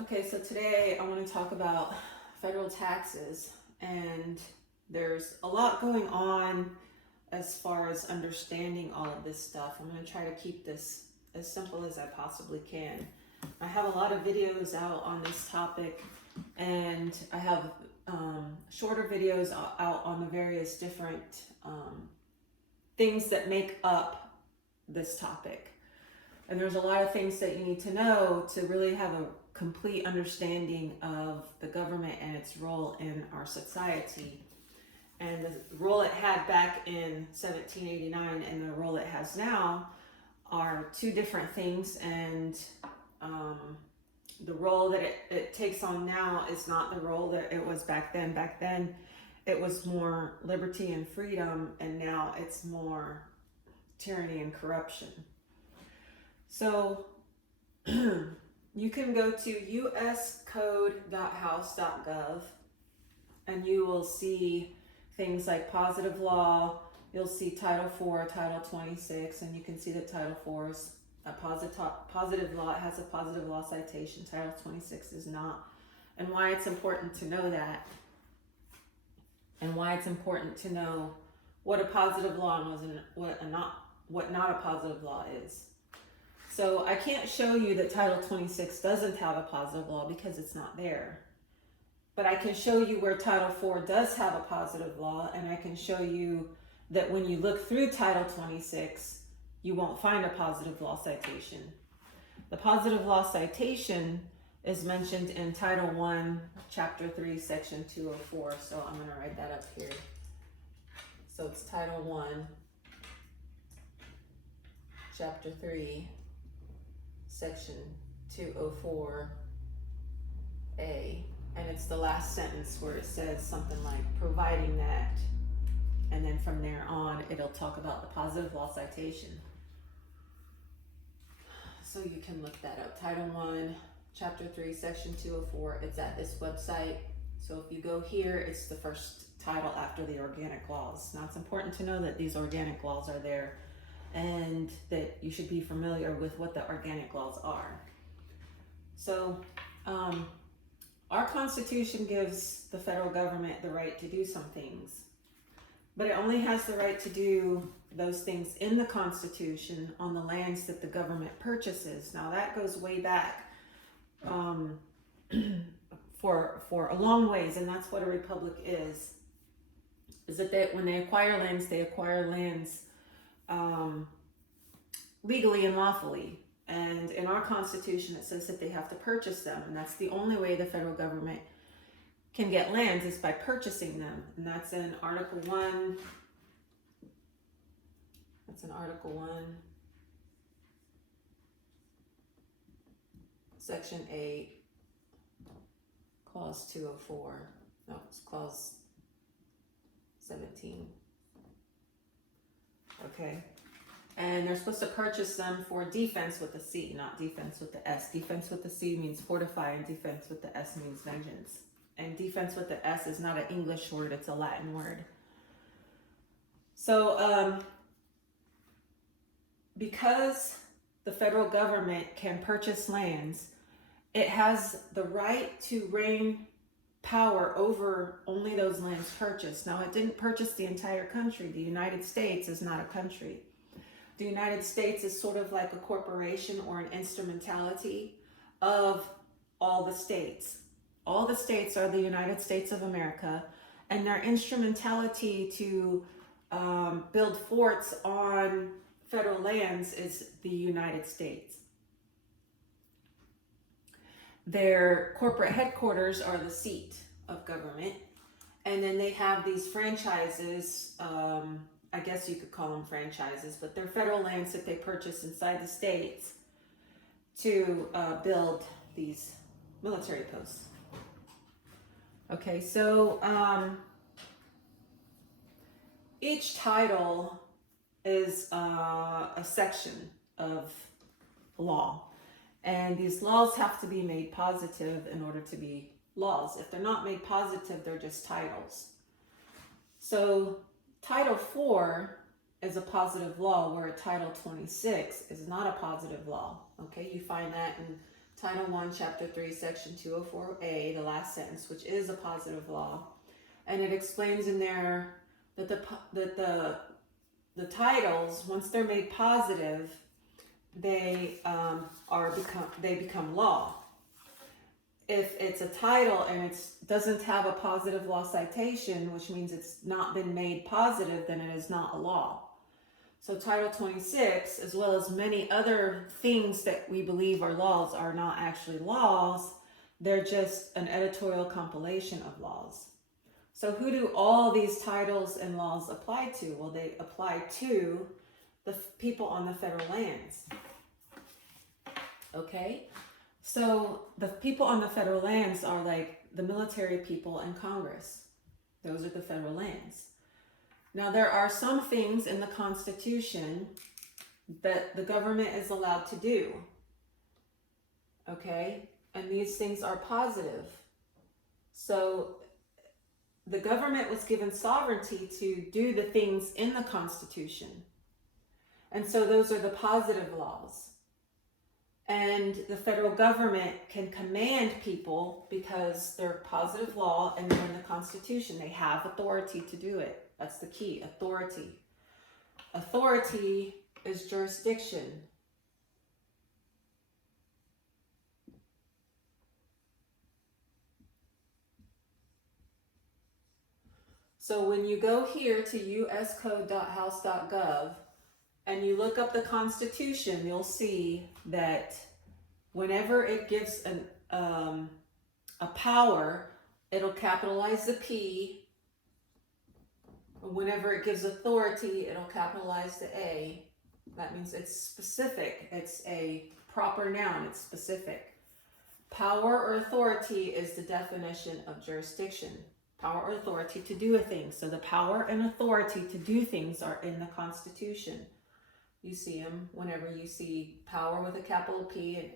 Okay, so today I want to talk about federal taxes, and there's a lot going on as far as understanding all of this stuff. I'm going to try to keep this as simple as I possibly can. I have a lot of videos out on this topic, and I have shorter videos out on the various different things that make up this topic. And there's a lot of things that you need to know to really have a complete understanding of the government and its role in our society. And the role it had back in 1789 and the role it has now are two different things. And the role that it takes on now is not the role that it was back then. Back then, it was more liberty and freedom, and now it's more tyranny and corruption. So you can go to uscode.house.gov and you will see things like positive law. You'll see Title 4, Title 26, and you can see that Title 4 is a positive law. It has a positive law citation. Title 26 is not. And why it's important to know that, and why it's important to know what a positive law and what not a positive law is. So I can't show you that Title 26 doesn't have a positive law because it's not there. But I can show you where Title 4 does have a positive law, and I can show you that when you look through Title 26, you won't find a positive law citation. The positive law citation is mentioned in Title 1, Chapter 3, Section 204. So I'm going to write that up here. So it's Title 1, Chapter 3, Section 204A, and it's the last sentence where it says something like providing that, and then from there on it'll talk about the positive law citation. So you can look that up. Title 1, Chapter 3, Section 204. It's at this website. So if you go here, it's the first title after the organic laws. Now it's important to know that these organic laws are there, and that you should be familiar with what the organic laws are. So our Constitution gives the federal government the right to do some things, but it only has the right to do those things in the Constitution on the lands that the government purchases. Now that goes way back for a long ways, and that's what a republic is that when they acquire lands legally and lawfully. And in our Constitution, it says that they have to purchase them. And that's the only way the federal government can get lands is by purchasing them. And that's in Article 1. That's in Article 1, Section 8, Clause 204. No, it's Clause 17. Okay. And they're supposed to purchase them for defense with a C, not defense with the S. Defense with the C means fortify, and defense with the S means vengeance. And defense with the S is not an English word, it's a Latin word. So because the federal government can purchase lands, it has the right to reign power over only those lands purchased. Now, it didn't purchase the entire country. The United States is not a country. The United States is sort of like a corporation or an instrumentality of all the states. All the states are the United States of America, and their instrumentality to build forts on federal lands is the United States. Their corporate headquarters are the seat of government, and then they have these franchises, I guess you could call them franchises, but they're federal lands that they purchase inside the states to build these military posts. Okay, so each title is a section of law, and these laws have to be made positive in order to be laws. If they're not made positive, they're just titles. So Title 4 is a positive law, where Title 26 is not a positive law. Okay, you find that in Title 1, Chapter 3, Section 204A, the last sentence, which is a positive law. And it explains in there that the titles, once they're made positive, they become law. If it's a title and it doesn't have a positive law citation, which means it's not been made positive, then it is not a law. So Title 26, as well as many other things that we believe are laws, are not actually laws. They're just an editorial compilation of laws. So who do all these titles and laws apply to? Well, they apply to the people on the federal lands. Okay? So the people on the federal lands are like the military people and Congress. Those are the federal lands. Now, there are some things in the Constitution that the government is allowed to do. Okay? And these things are positive. So the government was given sovereignty to do the things in the Constitution. And so those are the positive laws. And the federal government can command people because they're positive law and they're in the Constitution. They have authority to do it. That's the key, authority. Authority is jurisdiction. So when you go here to uscode.house.gov and you look up the Constitution, you'll see that whenever it gives a power, it'll capitalize the P. Whenever it gives authority, it'll capitalize the A. That means it's specific. It's a proper noun. It's specific. Power or authority is the definition of jurisdiction. Power or authority to do a thing. So the power and authority to do things are in the Constitution. You see them whenever you see power with a capital P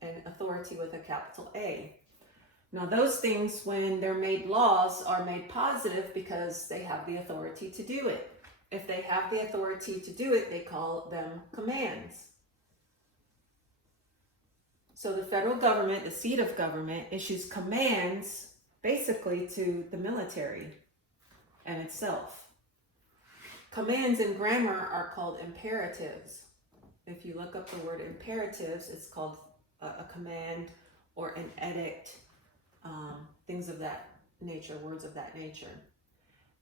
and authority with a capital A. Now those things, when they're made laws, are made positive because they have the authority to do it. If they have the authority to do it, they call them commands. So the federal government, the seat of government, issues commands basically to the military and itself. Commands in grammar are called imperatives. If you look up the word imperatives, it's called a command or an edict. Things of that nature, words of that nature.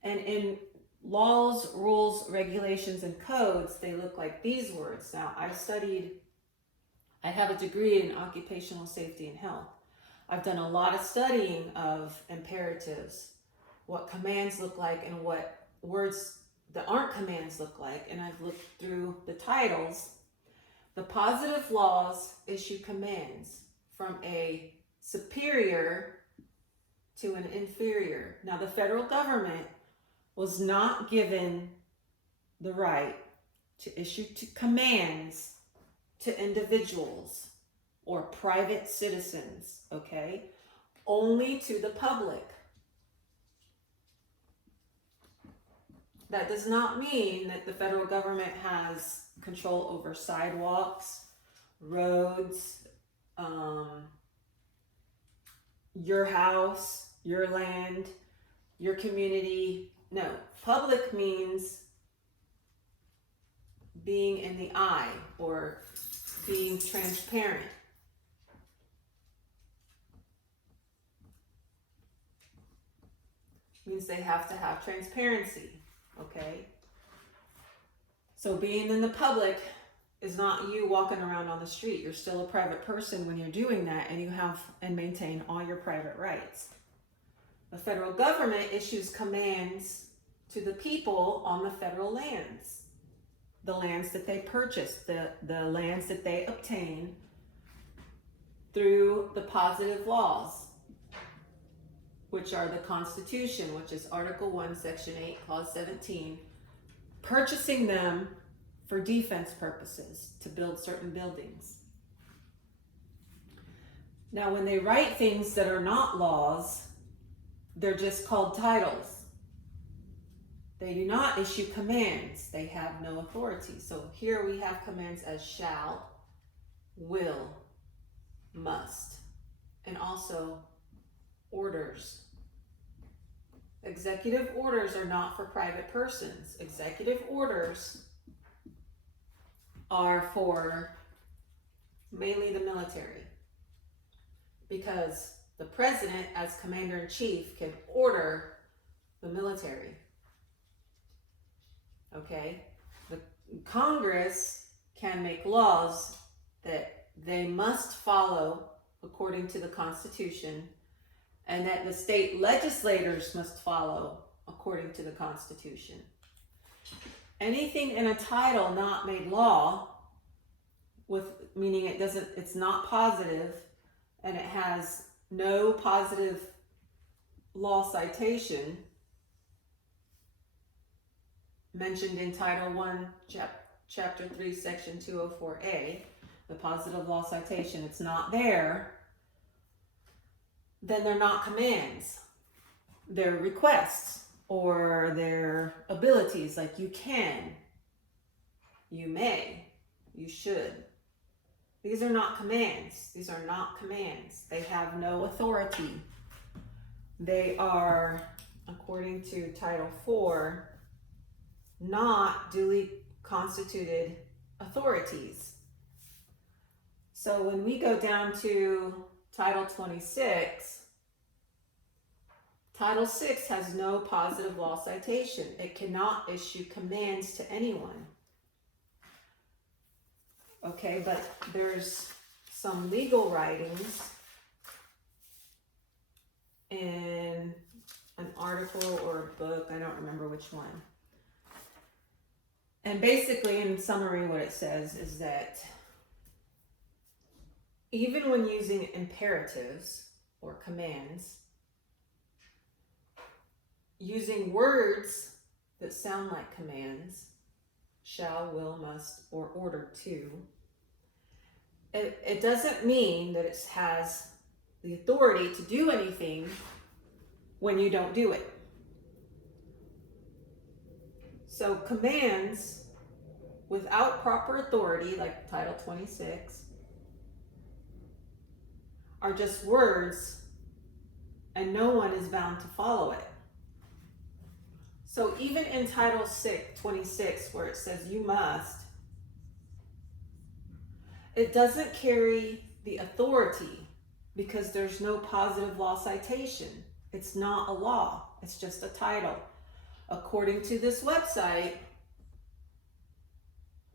And in laws, rules, regulations, and codes, they look like these words. Now, I have a degree in occupational safety and health. I've done a lot of studying of imperatives, what commands look like and what words that aren't commands look like. And I've looked through the titles. The positive laws issue commands from a superior to an inferior. Now, the federal government was not given the right to issue commands to individuals or private citizens, okay? Only to the public. That does not mean that the federal government has control over sidewalks, roads, your house, your land, your community. No, public means being in the eye or being transparent. Means they have to have transparency, okay? So being in the public is not you walking around on the street. You're still a private person when you're doing that, and you have and maintain all your private rights. The federal government issues commands to the people on the federal lands. The lands that they purchase, the lands that they obtain through the positive laws, which are the Constitution, which is Article 1, Section 8, Clause 17, purchasing them for defense purposes to build certain buildings. Now, when they write things that are not laws, they're just called titles. They do not issue commands. They have no authority. So here we have commands as shall, will, must, and also orders. Executive orders are not for private persons. Executive orders are for mainly the military, because the president, as commander-in-chief, can order the military. Okay? The Congress can make laws that they must follow according to the Constitution, and that the state legislators must follow according to the Constitution. Anything in a title not made law, meaning it's not positive, and it has no positive law citation mentioned in Title 1, Chapter 3, Section 204A, the positive law citation, it's not there, then they're not commands. They're requests or they're abilities, like you can, you may, you should. These are not commands. These are not commands. They have no authority. They are, according to Title 4, not duly constituted authorities. So when we go down to Title 26, Title 6 has no positive law citation. It cannot issue commands to anyone. Okay, but there's some legal writings in an article or a book, I don't remember which one. And basically, in summary, what it says is that even when using imperatives or commands, using words that sound like commands, shall, will, must, or order to, it doesn't mean that it has the authority to do anything when you don't do it. So commands without proper authority, like Title 26, are just words, and no one is bound to follow it. So even in Title 26, where it says you must, it doesn't carry the authority because there's no positive law citation. It's not a law, it's just a title. According to this website,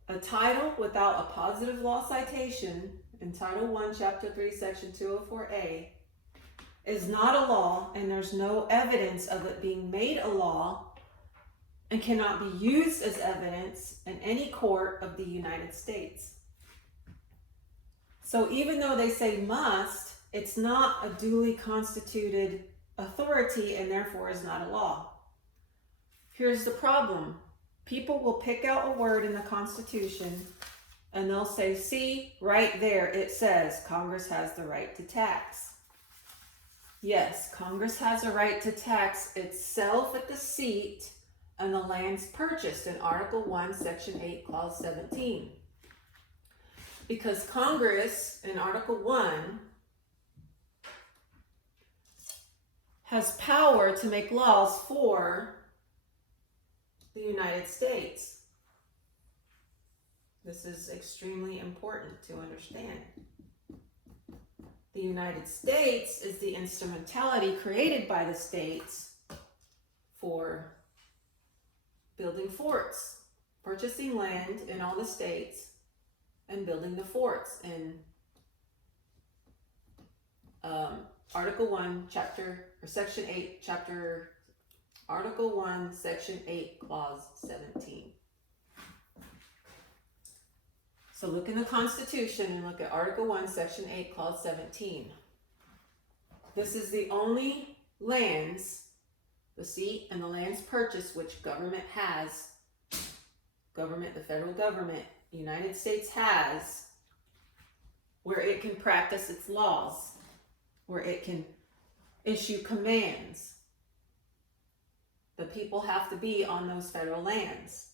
a title without a positive law citation in Title 1, Chapter 3, Section 204A is not a law, and there's no evidence of it being made a law and cannot be used as evidence in any court of the United States. So even though they say must, it's not a duly constituted authority and therefore is not a law. Here's the problem. People will pick out a word in the Constitution and they'll say, see, right there it says Congress has the right to tax. Yes, Congress has a right to tax itself at the seat and the lands purchased in Article 1, Section 8, Clause 17. Because Congress in Article 1 has power to make laws for the United States. This is extremely important to understand. The United States is the instrumentality created by the states for building forts, purchasing land in all the states, and building the forts in Article 1, Section 8, Article 1, Section 8, Clause 17. So look in the Constitution and look at Article 1, Section 8, Clause 17. This is the only lands, the seat and the lands purchased, which government has, the federal government, the United States has, where it can practice its laws, where it can issue commands. The people have to be on those federal lands.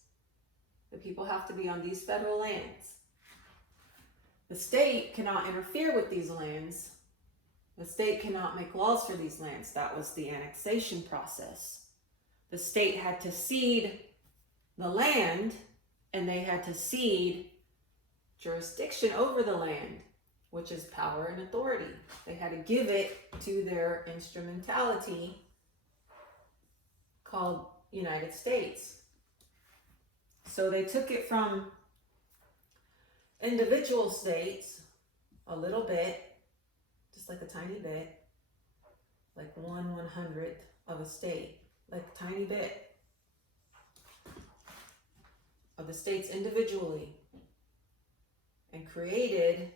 The people have to be on these federal lands. The state cannot interfere with these lands. The state cannot make laws for these lands. That was the annexation process. The state had to cede the land, and they had to cede jurisdiction over the land, which is power and authority. They had to give it to their instrumentality called United States. So they took it from individual states a little bit, just like a tiny bit, like 1/100th of a state, like a tiny bit of the states individually, and created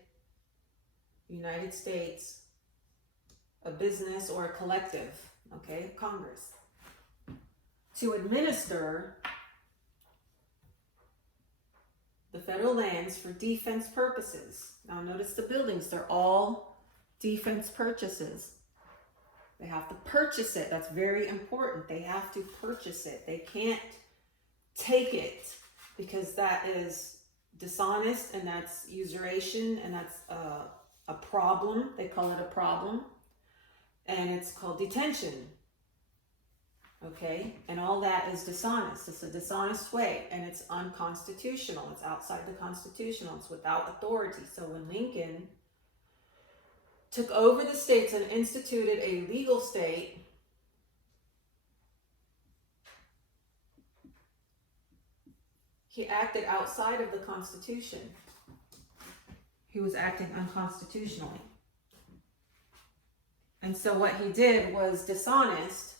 United States, a business or a collective, okay, Congress, to administer the federal lands for defense purposes. Now notice the buildings, they're all defense purchases. They have to purchase it. That's very important. They have to purchase it. They can't take it, because that is dishonest, and that's usuration, and that's a problem. They call it a problem, and it's called detention. Okay, and all that is dishonest. It's a dishonest way, and it's unconstitutional. It's outside the constitutional. It's without authority. So when Lincoln took over the states and instituted a legal state, he acted outside of the Constitution. He was acting unconstitutionally. And so what he did was dishonest.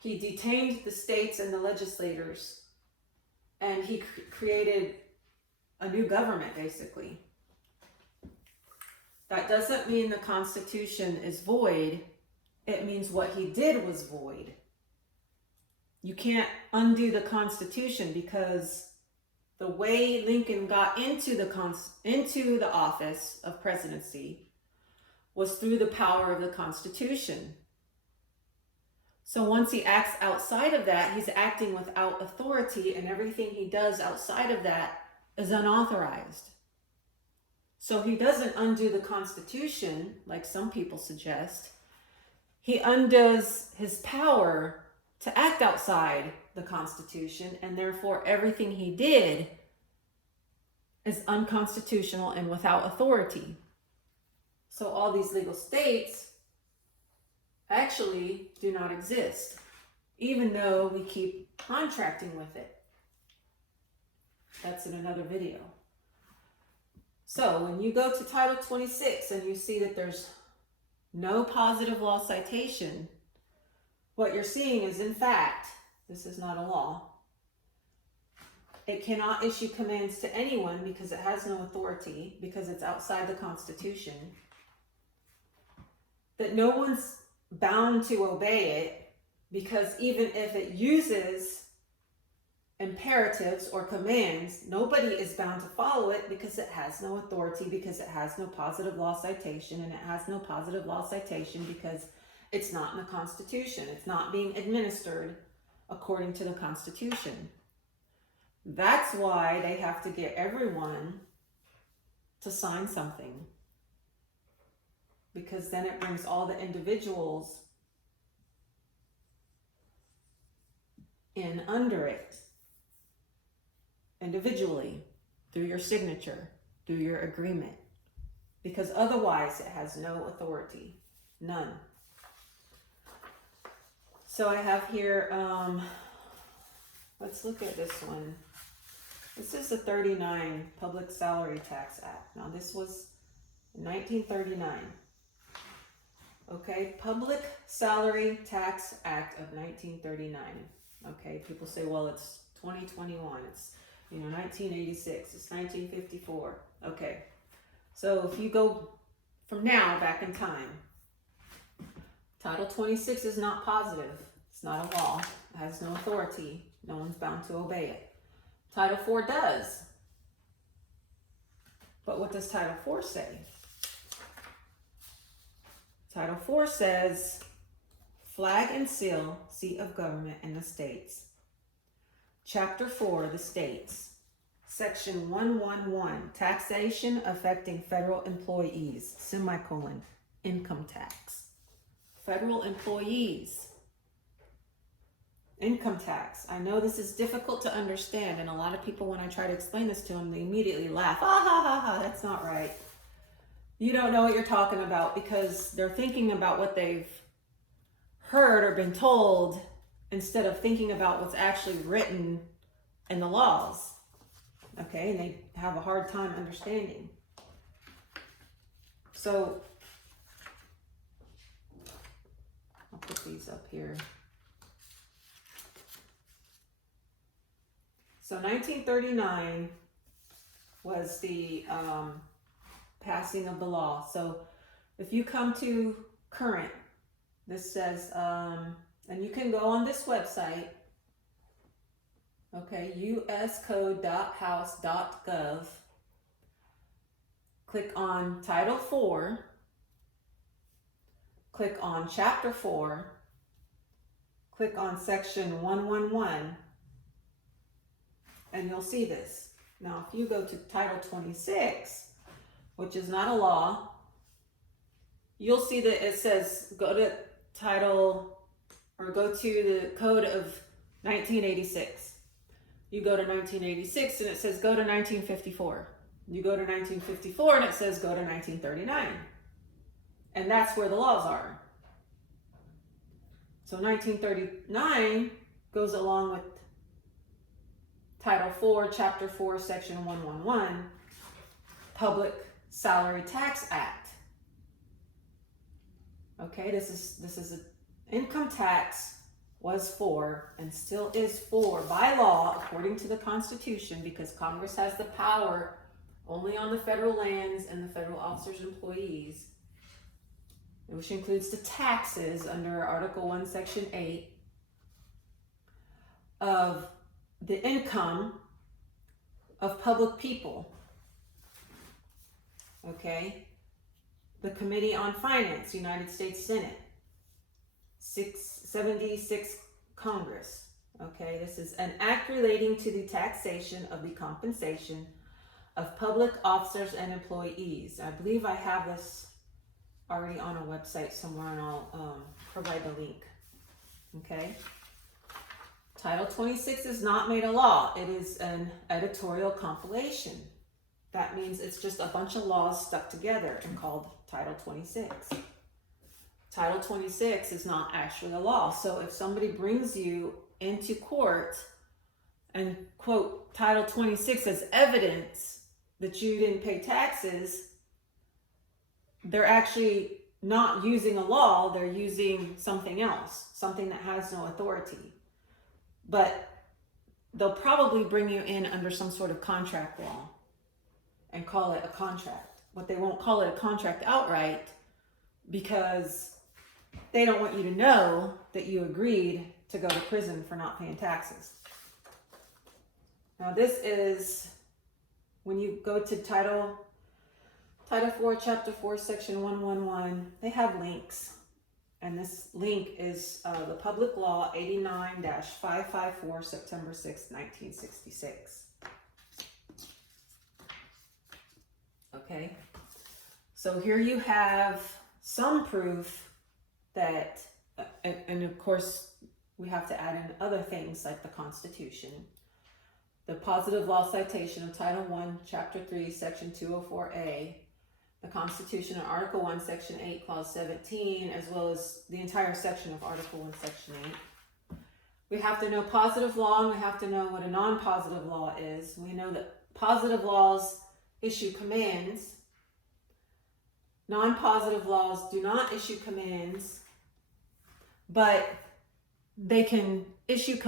He detained the states and the legislators, and he created a new government, basically. That doesn't mean the Constitution is void. It means what he did was void. You can't undo the Constitution, because the way Lincoln got into the office of presidency was through the power of the Constitution. So once he acts outside of that, he's acting without authority, and everything he does outside of that is unauthorized. So he doesn't undo the Constitution, like some people suggest. He undoes his power to act outside the Constitution, and therefore everything he did is unconstitutional and without authority. So all these legal states actually do not exist, even though we keep contracting with it. That's in another video. So when you go to Title 26 and you see that there's no positive law citation, what you're seeing is, in fact, this is not a law. It cannot issue commands to anyone because it has no authority, because it's outside the Constitution. That no one's bound to obey it, because even if it uses imperatives or commands, nobody is bound to follow it, because it has no authority, because it has no positive law citation, and it has no positive law citation because it's not in the Constitution. It's not being administered according to the Constitution. That's why they have to get everyone to sign something, because then it brings all the individuals in under it, individually, through your signature, through your agreement, because otherwise it has no authority, none. So I have here, let's look at this one. This is the 39 Public Salary Tax Act. Now this was 1939. Okay, Public Salary Tax Act of 1939. Okay, people say, well, it's 2021. It's, 1986. It's 1954. Okay, so if you go from now back in time, Title 26 is not positive. It's not a law. It has no authority. No one's bound to obey it. Title 4 does. But what does Title 4 say? Title 4 says Flag and seal, seat of government in the states. Chapter 4, the states. Section 111, taxation affecting federal employees, semicolon, income tax. Federal employees, income tax. I know this is difficult to understand, and a lot of people, when I try to explain this to them, they immediately laugh. Ah, ha, ha, ha, that's not right. You don't know what you're talking about, because they're thinking about what they've heard or been told instead of thinking about what's actually written in the laws. Okay, and they have a hard time understanding. So I'll put these up here. So 1939 was the passing of the law. So if you come to current, this says, and you can go on this website, okay, uscode.house.gov, click on Title 4, click on Chapter 4, click on Section 111, and you'll see this. Now, if you go to Title 26, which is not a law, you'll see that it says go to title, or go to the code of 1986. You go to 1986 and it says go to 1954. You go to 1954 and it says go to 1939. And that's where the laws are. So 1939 goes along with Title 4, Chapter 4, Section 111, Public Salary Tax Act. Okay, this is an income tax, was for and still is for by law according to the Constitution, because Congress has the power only on the federal lands and the federal officers and employees, which includes the taxes under Article 1, Section 8 of the income of public people. Okay, the Committee on Finance, United States Senate, 676 Congress. Okay, this is an act relating to the taxation of the compensation of public officers and employees. I believe I have this already on a website somewhere, and I'll provide the link. Okay. Title 26 is not made a law. It is an editorial compilation. That means it's just a bunch of laws stuck together and called Title 26. Title 26 is not actually a law. So if somebody brings you into court and quote Title 26 as evidence that you didn't pay taxes, they're actually not using a law, they're using something else, something that has no authority. But they'll probably bring you in under some sort of contract law and call it a contract. But they won't call it a contract outright, because they don't want you to know that you agreed to go to prison for not paying taxes. Now this is, when you go to Title 4, Chapter 4, Section 111, they have links. And this link is the Public Law 89-554, September 6, 1966. Okay, so here you have some proof that, and of course we have to add in other things like the Constitution, the positive law citation of Title 1, Chapter 3, Section 204A, the Constitution in Article 1, Section 8, Clause 17, as well as the entire section of Article 1, Section 8. We have to know positive law, and we have to know what a non-positive law is. We know that positive laws issue commands. Non-positive laws do not issue commands, but they can issue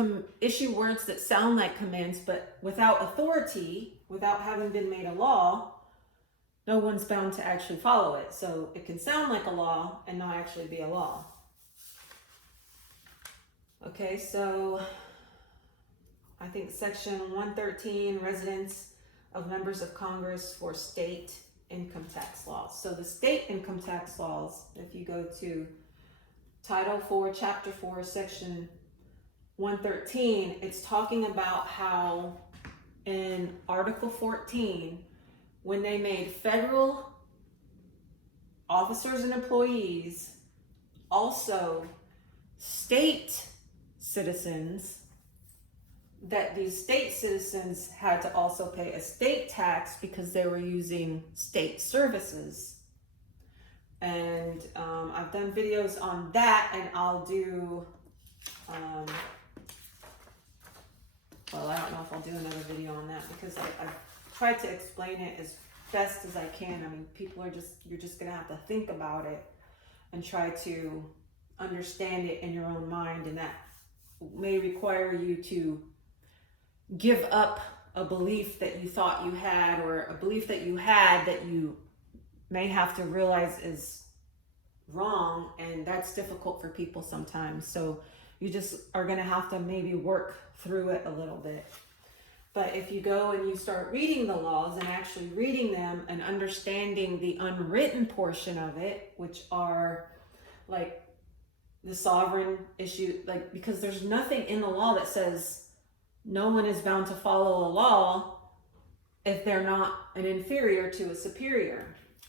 words that sound like commands, but without authority, without having been made a law, no one's bound to actually follow it. So it can sound like a law and not actually be a law. Okay, so I think Section 113, residence of members of Congress for state income tax laws. So the state income tax laws, if you go to Title 4, Chapter 4, Section 113, it's talking about how in Article 14, when they made federal officers and employees also state citizens, that these state citizens had to also pay a state tax because they were using state services. And I've done videos on that, and I'll do, well, I don't know if I'll do another video on that because I've tried to explain it as best as I can. I mean, you're just gonna have to think about it and try to understand it in your own mind, and that may require you to give up a belief that you thought you had, or a belief that you had that you may have to realize is wrong, and that's difficult for people sometimes. So you just are going to have to maybe work through it a little bit. But if you go and you start reading the laws and actually reading them and understanding the unwritten portion of it, which are like the sovereign issue, like, because there's nothing in the law that says no one is bound to follow a law if they're not an inferior to a superior.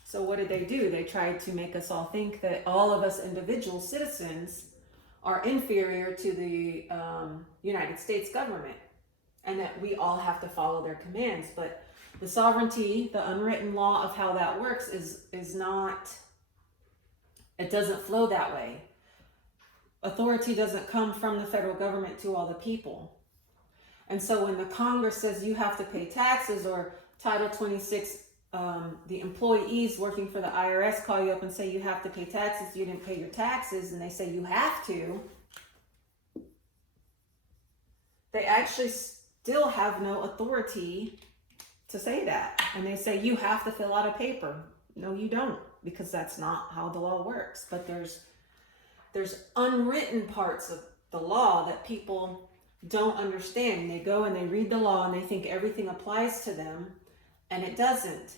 So what did they do? They tried to make us all think that all of us individual citizens are inferior to the United States government, and that we all have to follow their commands. But the sovereignty, the unwritten law of how that works is not, it doesn't flow that way. Authority doesn't come from the federal government to all the people. And so when the Congress says you have to pay taxes, or Title 26, the employees working for the IRS call you up and say you have to pay taxes, you didn't pay your taxes, and they say you have to, they actually still have no authority to say that. And they say you have to fill out a paper. No, you don't, because that's not how the law works. But there's unwritten parts of the law that people don't understand. They go and they read the law and they think everything applies to them, and it doesn't.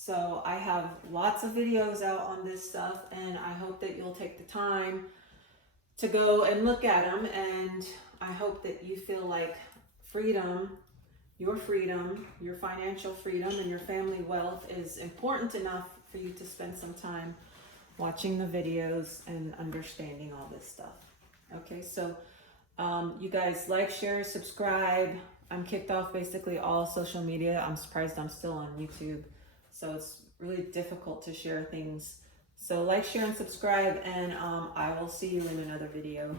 So I have lots of videos out on this stuff, and I hope that you'll take the time to go and look at them. And I hope that you feel like freedom, your financial freedom, and your family wealth is important enough for you to spend some time watching the videos and understanding all this stuff. Okay, so you guys like, share, subscribe. I'm kicked off basically all social media. I'm surprised I'm still on YouTube. So it's really difficult to share things. So like, share, and subscribe, and I will see you in another video.